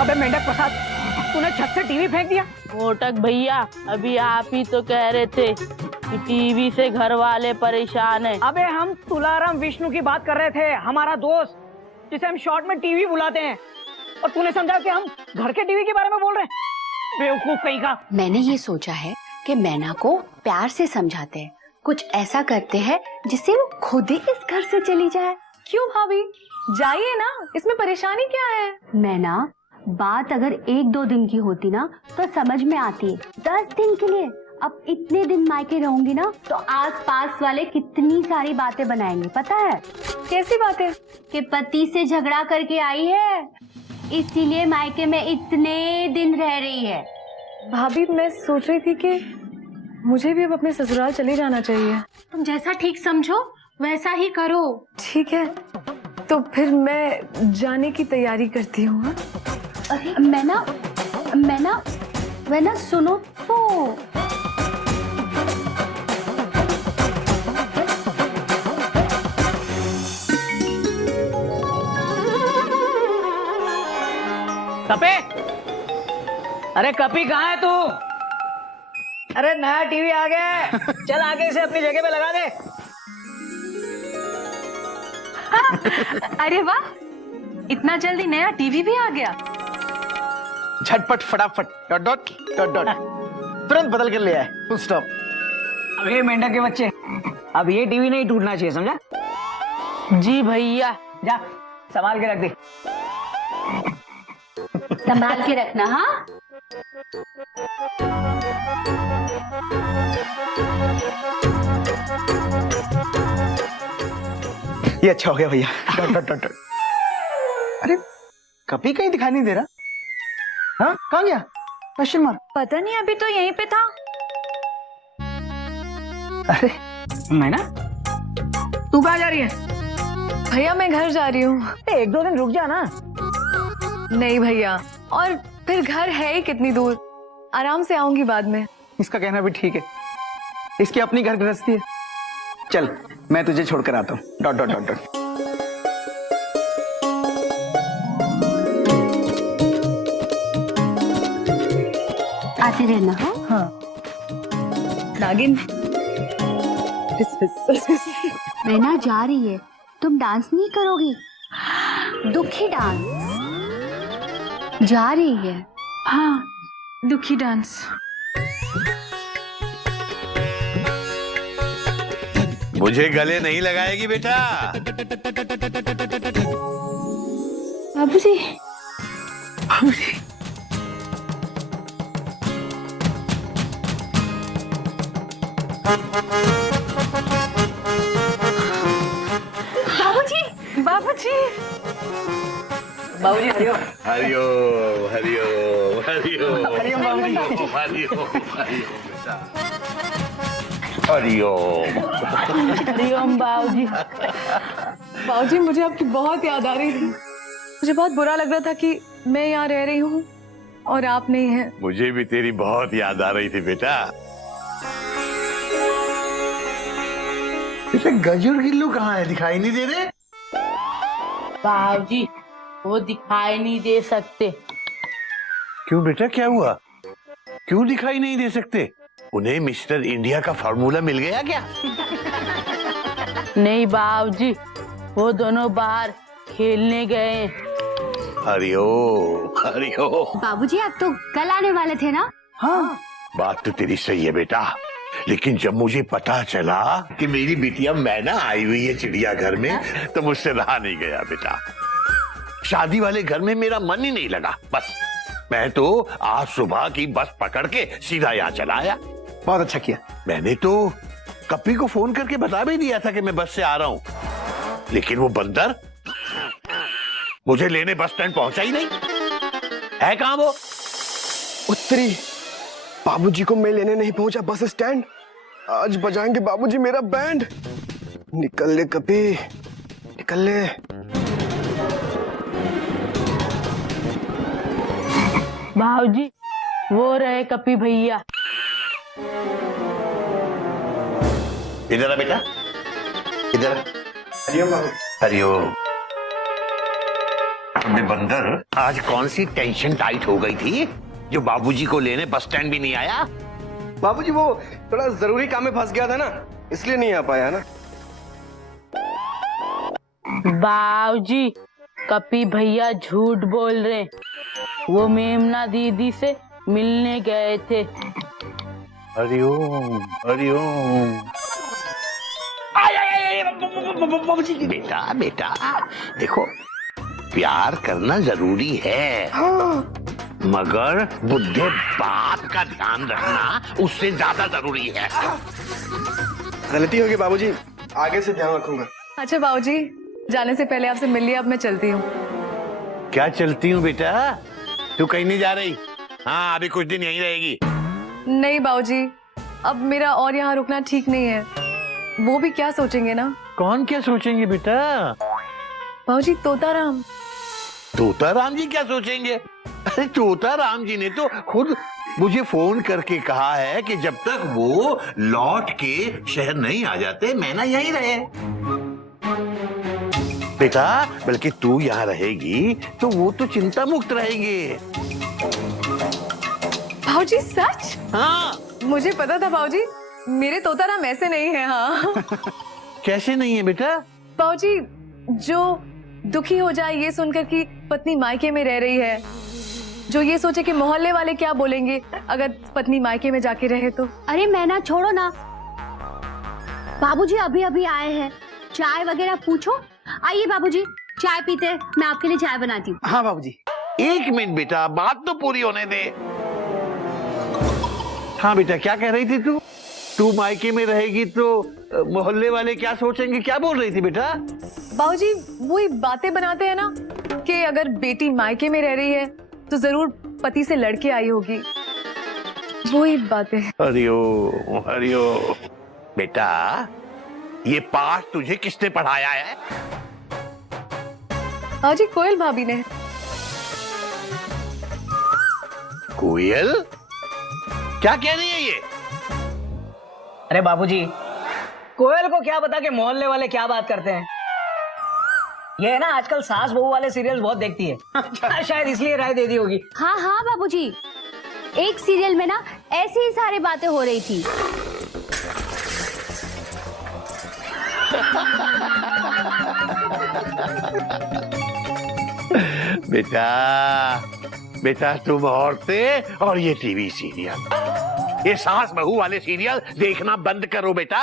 अबे मेंढक प्रसाद, तूने छत से टीवी फेंक दिया। मोटक भैया, अभी आप ही तो कह रहे थे कि टीवी से घर वाले परेशान हैं। अबे हम तुलाराम विष्णु की बात कर रहे थे, हमारा दोस्त जिसे हम शॉर्ट में टीवी बुलाते हैं, और तूने समझा कि हम घर के टीवी के बारे में बोल रहे हैं। बेवकूफ कहीं का। मैंने ये सोचा है कि मैना को प्यार से समझाते हैं, कुछ ऐसा करते हैं जिससे वो खुद ही इस घर से चली जाए। क्यों भाभी, जाइए ना, इसमें परेशानी क्या है? मैना, बात अगर 1-2 दिन की होती ना तो समझ में आती है। 10 दिन के लिए अब इतने दिन मायके रहूंगी ना तो आस पास वाले कितनी सारी बातें बनाएंगे, पता है? कैसी बातें? कि पति से झगड़ा करके आई है, इसीलिए मायके में इतने दिन रह रही है। भाभी, मैं सोच रही थी कि मुझे भी अब अपने ससुराल चले जाना चाहिए। तुम जैसा ठीक समझो वैसा ही करो। ठीक है, तो फिर मैं जाने की तैयारी करती हूँ। अरे मैना, मैना, मैना सुनो तो। कपे, अरे कपी कहाँ है तू? अरे नया टीवी आ गया है, चल आगे इसे अपनी जगह पे लगा दे। अरे वाह, इतना जल्दी नया टीवी भी आ गया। झटपट फटाफट डॉट डॉट डॉट डॉट तुरंत बदल कर ले आए, फुल स्टॉप। अब ये मेंढक के बच्चे, अब ये टीवी नहीं टूटना चाहिए, समझा? जी भैया। जा संभाल के रख दे। संभाल के रखना। हाँ, ये अच्छा हो गया भैया। Dot dot dot dot. अरे कपी कहीं दिखाई नहीं दे रहा। हाँ, कहाँ गया? Question mark. पता नहीं, अभी तो यहीं पे था। अरे मैं ना, तू कहाँ जा रही है? भैया मैं घर जा रही हूँ। 1-2 दिन रुक जा ना। नहीं भैया, और फिर घर है ही कितनी दूर, आराम से आऊंगी बाद में। इसका कहना भी ठीक है, इसकी अपनी घर गृहस्थी है। चल मैं तुझे छोड़कर आता हूँ। Dot dot dot dot. आते रहना। हाँ, नागिन। मैना जा रही है, तुम डांस नहीं करोगी? दुखी डांस जा रही है। हाँ, दुखी डांस। मुझे गले नहीं लगाएगी बेटा। बाबूजी, बाबूजी। बाबूजी, बाबूजी। बाबूजी हरिओम। हरिओम हरिओम हरिओम हरिओम बाबूजी। हरिओम हरिओम बेटा। हरिओम। हरिओम बाबूजी। बाबूजी, मुझे आपकी बहुत याद आ रही थी। मुझे बहुत बुरा लग रहा था कि मैं यहाँ रह रही हूँ और आप नहीं हैं। मुझे भी तेरी बहुत याद आ रही थी बेटा। इसे गजर गिल्लू कहाँ है? दिखाई नहीं दे रहे। बाबूजी, वो दिखाई नहीं दे सकते। क्यों बेटा, क्या हुआ? क्यों दिखाई नहीं दे सकते? उन्हें मिस्टर इंडिया का फॉर्मूला मिल गया क्या? नहीं बाबूजी, वो दोनों बाहर खेलने गए। हरिओम हरिओम। बाबूजी, आप तो कल आने वाले थे ना? हाँ, बात तो तेरी सही है बेटा, लेकिन जब मुझे पता चला कि मेरी बिटिया मैना आई हुई है चिड़ियाघर में, तो मुझसे रहा नहीं गया बेटा। शादी वाले घर में मेरा मन ही नहीं लगा। बस मैं तो आज सुबह की बस पकड़ के सीधा यहाँ चला आया। बहुत अच्छा किया। मैंने तो कपी को फोन करके बता भी दिया था कि मैं बस से आ रहा हूँ, लेकिन वो बंदर मुझे लेने बस स्टैंड पहुंचा ही नहीं। है कहाँ वो? उत्तरी, बाबूजी को मैं लेने नहीं पहुंचा बस स्टैंड। आज बजाएंगे बाबूजी मेरा बैंड। निकल ले कपी, निकल ले। बाबूजी, वो रहे कपी भैया। इधर आ बेटा, इधर आ। हरिओम बाबू। हरिओम। अबे बंदर, आज कौन सी टेंशन टाइट हो गई थी जो बाबूजी को लेने बस स्टैंड भी नहीं आया? बाबूजी वो थोड़ा जरूरी काम में फंस गया था ना, इसलिए नहीं आ पाया ना। बाबूजी, कपी भैया झूठ बोल रहे, वो मेमना दीदी से मिलने गए थे। हरिओम हरिओम। बेटा बेटा देखो, प्यार करना जरूरी है, मगर बुद्धे बात का ध्यान रखना उससे ज्यादा जरूरी है। गलती होगी बाबूजी, आगे से ध्यान रखूंगा। अच्छा बाबूजी, जाने से पहले आपसे मिल लिया, अब मैं चलती हूँ। क्या चलती हूँ बेटा? तू कहीं नहीं जा रही? हाँ, अभी कुछ दिन यहीं रहेगी। नहीं बाबूजी, अब मेरा और यहाँ रुकना ठीक नहीं है, वो भी क्या सोचेंगे ना। कौन क्या सोचेंगे बेटा? बाबूजी, तोताराम। तोताराम जी क्या सोचेंगे? अरे तोताराम जी ने तो खुद मुझे फोन करके कहा है कि जब तक वो लौट के शहर नहीं आ जाते मैना यहीं रहे। बेटा, बल्कि तू यहाँ रहेगी तो वो तो चिंता मुक्त रहेंगे। बाबूजी सच? हाँ। मुझे पता था बाबूजी, मेरे तोताराम ऐसे नहीं है। हाँ। कैसे नहीं है बेटा? बाबूजी, जो दुखी हो जाए ये सुनकर कि पत्नी मायके में रह रही है, जो ये सोचे कि मोहल्ले वाले क्या बोलेंगे अगर पत्नी मायके में जाके रहे तो। अरे मैना छोड़ो ना, बाबूजी अभी अभी आए हैं, चाय वगैरह पूछो। आइए बाबूजी, चाय पीते हैं, मैं आपके लिए चाय बनाती हूँ। हाँ बाबूजी। एक मिनट बेटा, बात तो पूरी होने दे। हाँ बेटा, क्या कह रही थी तू? तू मायके में रहेगी तो मोहल्ले वाले क्या सोचेंगे, क्या बोल रही थी बेटा? बाबूजी, वही बातें बनाते हैं ना कि अगर बेटी मायके में रह रही है तो जरूर पति से लड़के आई होगी, वही बातें। हरिओम हरिओम। बेटा, ये पाठ तुझे किसने पढ़ाया है? बाबूजी, कोयल भाभी ने। कोयल? क्या कह रही है ये? अरे बाबूजी, कोयल को क्या पता कि मोहल्ले वाले क्या बात करते हैं। ये है ना, आजकल सास बहू वाले सीरियल बहुत देखती है। शायद इसलिए राय दे दी होगी। हाँ हाँ बाबूजी, एक सीरियल में ना ऐसी ही सारी बातें हो रही थी। बेटा बेटा, तुम औरतें और ये टीवी सीरियल, ये सास बहू वाले सीरियल देखना बंद करो बेटा।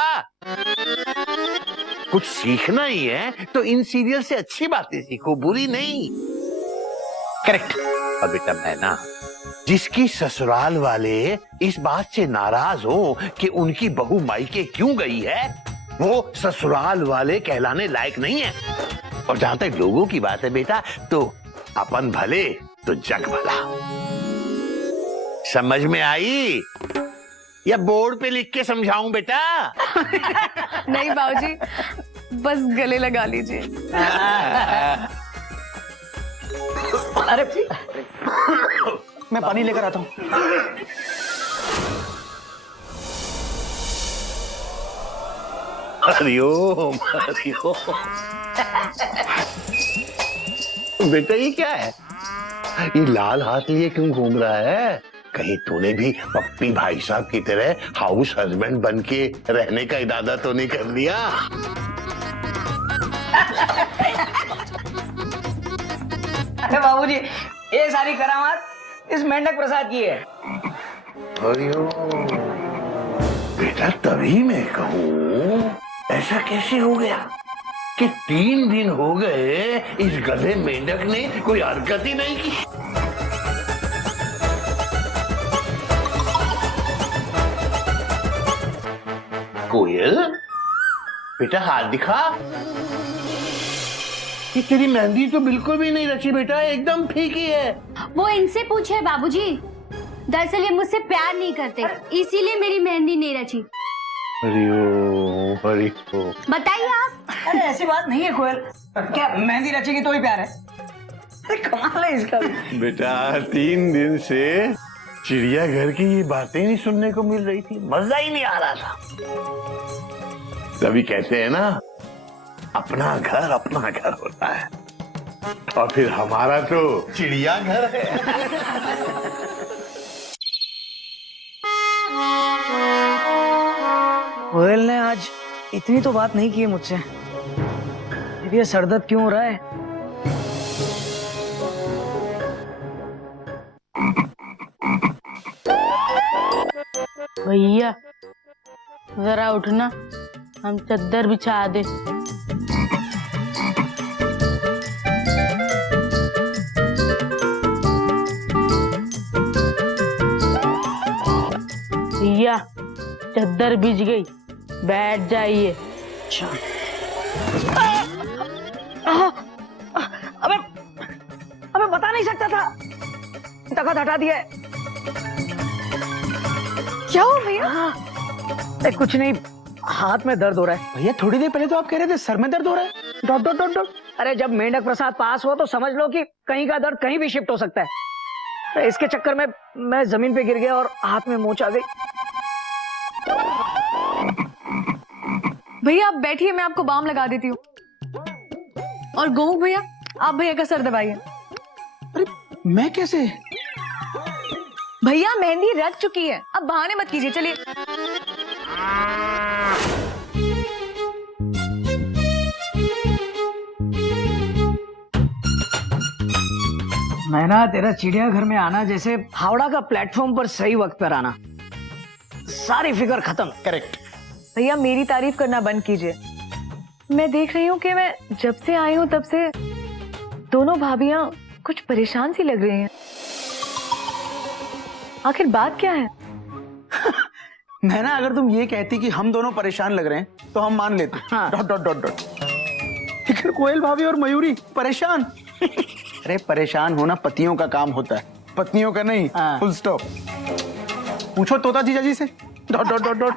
कुछ सीखना ही है तो इन सीरियल से अच्छी बातें सीखो, बुरी नहीं। करेक्ट। और बेटा, मैं ना, जिसकी ससुराल वाले इस बात से नाराज हो कि उनकी बहू मायके क्यों गई है, वो ससुराल वाले कहलाने लायक नहीं है। और जहां तक लोगों की बात है बेटा, तो अपन भले तो जग भला। समझ में आई या बोर्ड पे लिख के समझाऊं बेटा? नहीं बाबूजी, बस गले लगा लीजिए। अरे मैं पानी लेकर आता हूँ। हरिओम हरिओम। बेटा, ये क्या है? ये लाल हाथ लिए क्यों घूम रहा है? कहीं तूने भी पप्पी भाई साहब की तरह हाउस हस्बैंड बन के रहने का इरादा तो नहीं कर लिया? अरे बाबूजी, ये सारी करामात इस मेंढक प्रसाद की है। हरिओम। बेटा, तभी मैं कहूँ, ऐसा कैसे हो गया कि 3 दिन हो गए इस गधे मेंढक ने कोई हरकत ही नहीं की? कोयल, बेटा हाथ दिखा। ये तेरी मेहंदी तो बिल्कुल भी नहीं रची बेटा, एकदम फीकी है। वो इनसे पूछे बाबूजी, दरअसल ये मुझसे प्यार नहीं करते, इसीलिए मेरी मेहंदी नहीं रची। हरिओम हरिओम। बताइए आप। अरे ऐसी बात नहीं है कोयल, क्या मेहंदी रचेगी तो ही प्यार है? अरे कमाल है इसका। बेटा, 3 दिन से चिड़ियाघर की ये बातें नहीं सुनने को मिल रही थी, मजा ही नहीं आ रहा था। तभी कहते हैं ना, अपना घर होता है, और फिर हमारा तो चिड़ियाघर है। कोयल ने आज इतनी तो बात नहीं की है मुझसे। ये सरदर्द क्यों हो रहा है? भैया जरा उठना, हम चद्दर बिछा दे। भैया चद्दर बिछ गई, बैठ जाइए। अच्छा। अबे अबे बता नहीं सकता था, तखत हटा दिया है। क्या हो भैया? अरे कुछ नहीं, हाथ में दर्द हो रहा है। भैया थोड़ी देर पहले तो आप कह रहे थे सर में दर्द हो रहा है। Dot dot dot dot. अरे जब मेंढक प्रसाद पास हो तो समझ लो कि कहीं का दर्द कहीं भी शिफ्ट हो सकता है। अरे इसके चक्कर में मैं जमीन पे गिर गया और हाथ में मोच आ गई। भैया आप बैठिए, मैं आपको बाम लगा देती हूँ। और गोमुख भैया, आप भैया का सर दबाइए। अरे मैं कैसे? भैया मेहंदी रच चुकी है, अब बहाने मत कीजिए, चलिए। मैं ना तेरा चिड़ियाघर में आना जैसे हावड़ा का प्लेटफॉर्म पर सही वक्त पर आना। सारी फिक्र खत्म। करेक्ट। भैया मेरी तारीफ करना बंद कीजिए। मैं देख रही हूँ कि मैं जब से आई हूँ तब से दोनों भाभियां कुछ परेशान सी लग रही हैं। आखिर बात क्या है? मैं ना, अगर तुम ये कहती कि हम दोनों परेशान लग रहे हैं तो हम मान लेते। हाँ। Dot dot dot dot. लेकिन कोयल भाभी और मयूरी परेशान। अरे परेशान होना पतियों का काम होता है, पत्नियों का नहीं। हाँ। Full stop. पूछो तोता जीजा जी से। Dot dot dot dot.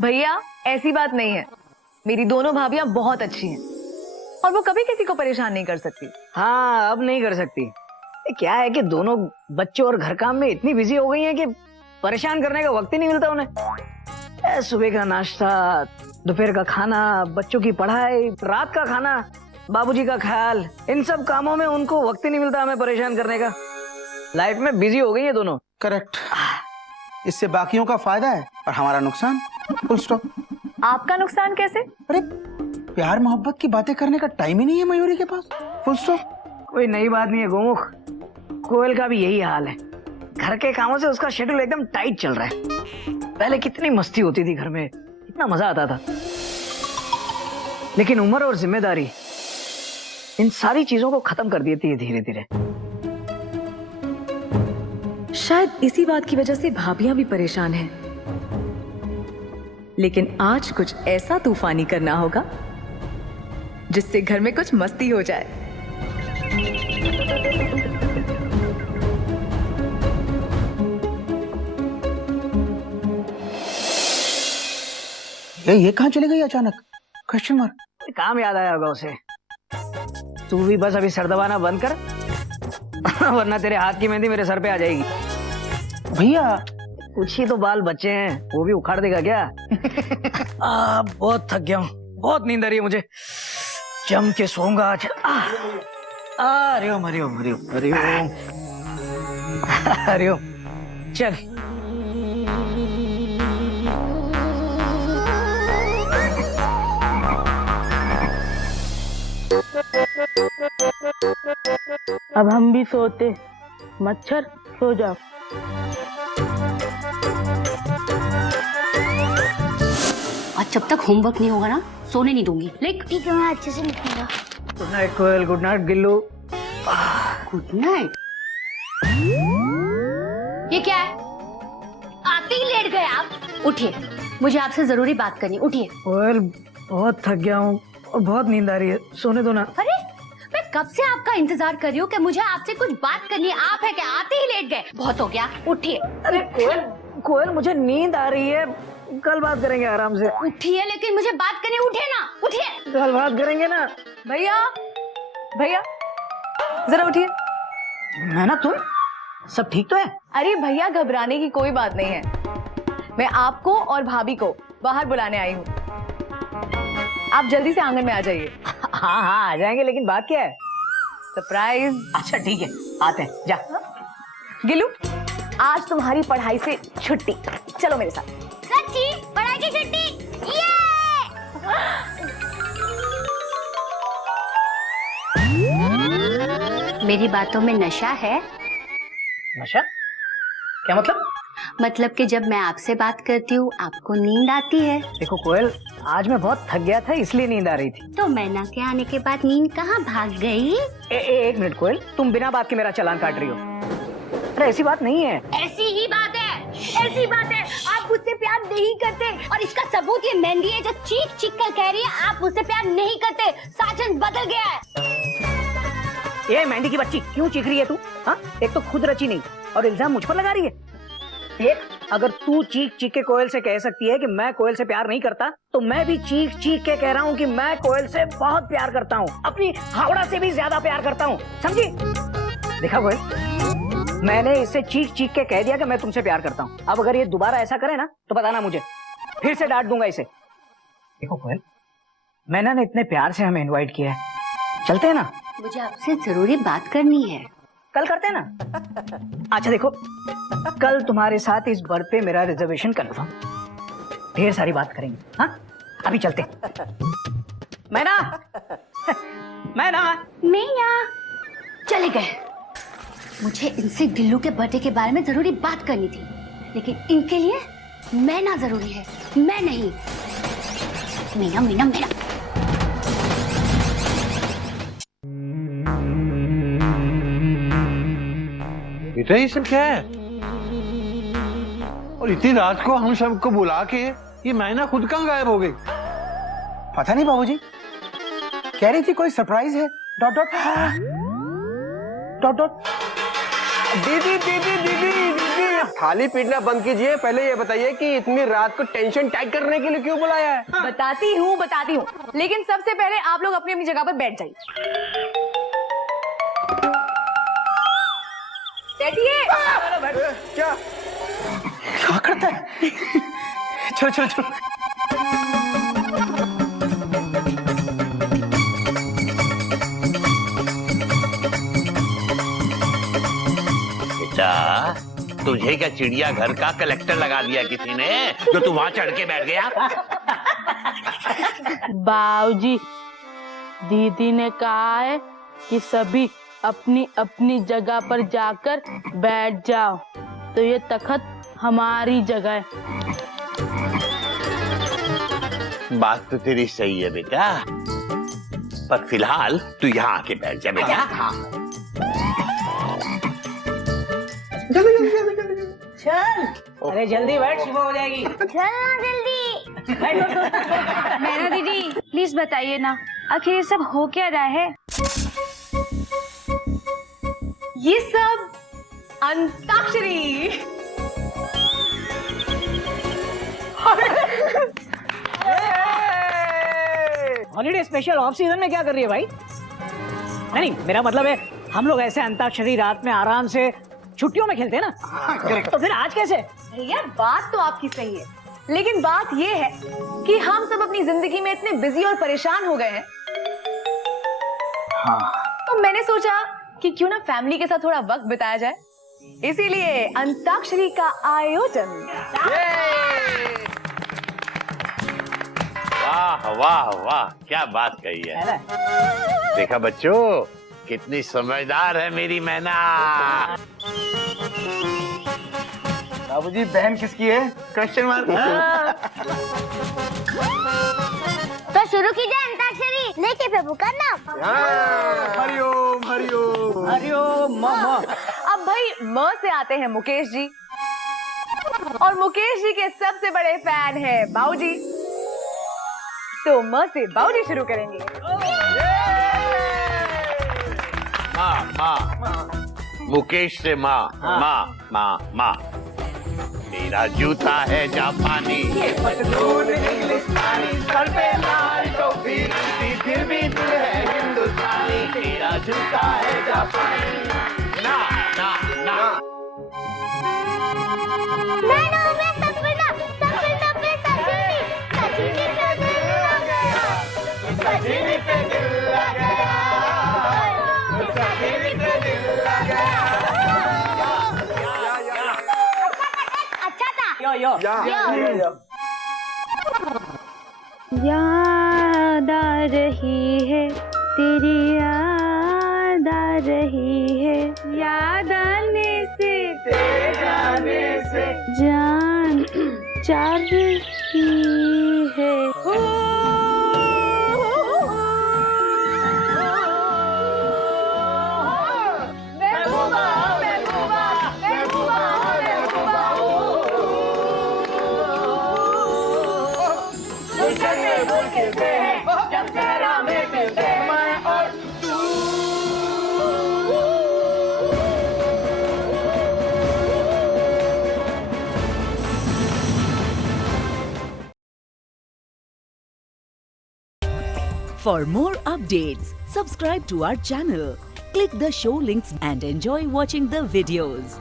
भैया ऐसी बात नहीं है, मेरी दोनों भाभियां बहुत अच्छी हैं और वो कभी किसी को परेशान नहीं कर सकती। हाँ, अब नहीं कर सकती। ये क्या है कि दोनों बच्चों और घर काम में इतनी बिजी हो गई हैं कि परेशान करने का वक्त ही नहीं मिलता उन्हें। सुबह का नाश्ता, दोपहर का खाना, बच्चों की पढ़ाई, रात का खाना, बाबूजी का ख्याल, इन सब कामों में उनको वक्त ही नहीं मिलता हमें परेशान करने का। लाइफ में बिजी हो गई है दोनों। करेक्ट। इससे बाकियों का फायदा है और हमारा नुकसान। Full stop. आपका नुकसान कैसे? अरे प्यार मोहब्बत की बातें करने का टाइम ही नहीं है मयूरी के पास। Full stop. कोई नई बात नहीं है गोमुख, कोयल का भी यही हाल है। घर के कामों से उसका शेड्यूल एकदम टाइट चल रहा है। पहले कितनी मस्ती होती थी घर में, कितना मजा आता था, लेकिन उम्र और जिम्मेदारी इन सारी चीजों को खत्म कर देती है धीरे धीरे। शायद इसी बात की वजह से भाभियां भी परेशान हैं। लेकिन आज कुछ ऐसा तूफानी करना होगा जिससे घर में कुछ मस्ती हो जाए। ये कहाँ चली गई अचानक? Question mark. काम याद आया होगा उसे। तू भी बस अभी सर दबाना बंद कर वरना तेरे हाथ की मेहंदी मेरे सर पे आ जाएगी। भैया कुछ ही तो बाल बचे हैं, वो भी उखाड़ देगा क्या? बहुत थक गया हूँ, बहुत नींद आ रही है मुझे, जम के सोऊंगा आज। हरिओम हरिओम हरिओम हरिओम हरिओम। चल अब हम भी सोते। मच्छर सो जाओ। आज जब तक होमवर्क नहीं होगा ना, सोने नहीं दूंगी। लेक ठीक है, मैं अच्छे से लिखूंगा। Good night Koyal, good night Gillu. Good night. ये क्या है? आते ही लेट गए आप। उठिए, मुझे आपसे जरूरी बात करनी। उठिए। कोयल बहुत थक गया हूँ और बहुत नींद आ रही है, सोने दो ना। अरे मैं कब से आपका इंतजार कर रही हूँ कि मुझे आपसे कुछ बात करनी है। आप है क्या? आते ही लेट गए, बहुत हो गया। उठिए। अरे कोयल, कोयल मुझे नींद आ रही है, कल बात करेंगे आराम से। उठिए, लेकिन मुझे बात करनी। उठिए ना, उठिए। कल बात करेंगे ना। भैया भैया जरा उठिए। मैं ना, तुम सब ठीक तो है? अरे भैया घबराने की कोई बात नहीं है। मैं आपको और भाभी को बाहर बुलाने आई हूँ। आप जल्दी से आंगन में आ जाइए। हाँ हाँ आ जाएंगे, लेकिन बात क्या है? सरप्राइज। अच्छा ठीक है, आते हैं, जा। गिलू, आज तुम्हारी पढ़ाई से छुट्टी, चलो मेरे साथ। सच्ची पढ़ाई की छुट्टी? मेरी बातों में नशा है? नशा? क्या मतलब? मतलब कि जब मैं आपसे बात करती हूँ आपको नींद आती है। देखो कोयल, आज मैं बहुत थक गया था इसलिए नींद आ रही थी। तो मैना के आने के बाद नींद कहाँ भाग गई? एक मिनट कोयल, तुम बिना बात के मेरा चालान काट रही हो। अरे ऐसी बात नहीं है। ऐसी ही बात है, ऐसी बात है। आप मुझसे प्यार नहीं करते और इसका सबूत ये मेहंदी है जो चीख चीख कर कह रही है आप मुझसे प्यार नहीं करते। साजन बदल गया है। ये मेहंदी की बच्ची, क्यों चीख रही है तू? हाँ, एक तो खुद रची नहीं और इल्जाम मुझ पर लगा रही है। देख, अगर तू चीख चीख के कोयल से कह सकती है कि मैं कोयल से प्यार नहीं करता, तो मैं भी चीख चीख के कह रहा हूँ कि मैं कोयल से बहुत प्यार करता हूँ, अपनी हावड़ा से भी ज्यादा प्यार करता हूँ, समझी? देखा कोयल, मैंने इससे चीख चीख के कह दिया कि मैं तुमसे प्यार करता हूँ। अब अगर ये दोबारा ऐसा करे ना तो बताना मुझे, फिर से डांट दूंगा इसे। देखो कोयल, मैंने ना इतने प्यार से हमें इनवाइट किया है, चलते हैं ना? मुझे आपसे जरूरी बात करनी है। कल करते हैं ना? अच्छा देखो, कल तुम्हारे साथ इस बर्थ पे मेरा रिजर्वेशन कंफर्म। ढेर सारी बात करेंगे। हाँ, अभी चलते हैं। मैना, मैना, मैया चले गए। मुझे इनसे गिल्लू के बर्थडे के बारे में जरूरी बात करनी थी, लेकिन इनके लिए मैना जरूरी है, मैं नहीं। मीना मीना मीना। बेटा ये सब क्या है? और इतनी रात को हम सबको बुला के ये मैना खुद कहाँ गायब हो गई? पता नहीं बाबूजी, कह रही थी कोई सरप्राइज है। Dot dot dot dot. दीदी दीदी दीदी दीदी, थाली पीटना बंद कीजिए। पहले ये बताइए कि इतनी रात को टेंशन टाइट करने के लिए क्यों बुलाया है? बताती हूँ, लेकिन सबसे पहले आप लोग अपनी अपनी जगह पर बैठ जाइए। बैठिए। क्या क्या करता है? चलो चलो चलो। बेटा, तुझे क्या चिड़िया घर का कलेक्टर लगा दिया किसी ने, जो तू वहां चढ़ के बैठ गया? बाबूजी, दीदी ने कहा है कि सभी अपनी अपनी जगह पर जाकर बैठ जाओ, तो ये तख्त हमारी जगह है। बात तो तेरी सही है बेटा, पर फिलहाल तू यहाँ आके बैठ जा बेटा। चल, अरे जल्दी बैठ, सुबह हो जाएगी। चलना जल्दी। मैना दीदी प्लीज बताइए ना, आखिर ये सब हो क्या रहा है? ये सब antakshari. Holiday special off season में क्या कर रही है भाई? नहीं, मेरा मतलब है हम लोग ऐसे अंताक्षरी रात में आराम से छुट्टियों में खेलते हैं ना। तो फिर आज कैसे? भैया बात तो आपकी सही है, लेकिन बात ये है कि हम सब अपनी जिंदगी में इतने बिजी और परेशान हो गए हैं। तो मैंने सोचा कि क्यों ना फैमिली के साथ थोड़ा वक्त बिताया जाए, इसीलिए अंताक्षरी का आयोजन। वाह वाह वाह, क्या बात कही है। देखा बच्चों, कितनी समझदार है मेरी मैना। बाबूजी, बहन किसकी है? Question mark. तो शुरू कीजिए अंताक्षरी, लेके प्रभु का नाम। हरिओम हरिओम। हरिओम। अब भाई म से आते हैं मुकेश जी, और मुकेश जी के सबसे बड़े फैन है बाऊजी, तो म से बाऊजी शुरू करेंगे। माँ माँ, मुकेश से माँ। माँ माँ माँ। मेरा जूता है जापानी, सर पे लाल टोपी, फिर भी दिल है हिंदुस्तानी। मेरा जूता है जापानी। ना ना ना। मैं याद आ रही है तेरी याद आ रही है याद आने से तेरे जाने से जान जा रही है For more updates, subscribe to our channel, click the show links and enjoy watching the videos.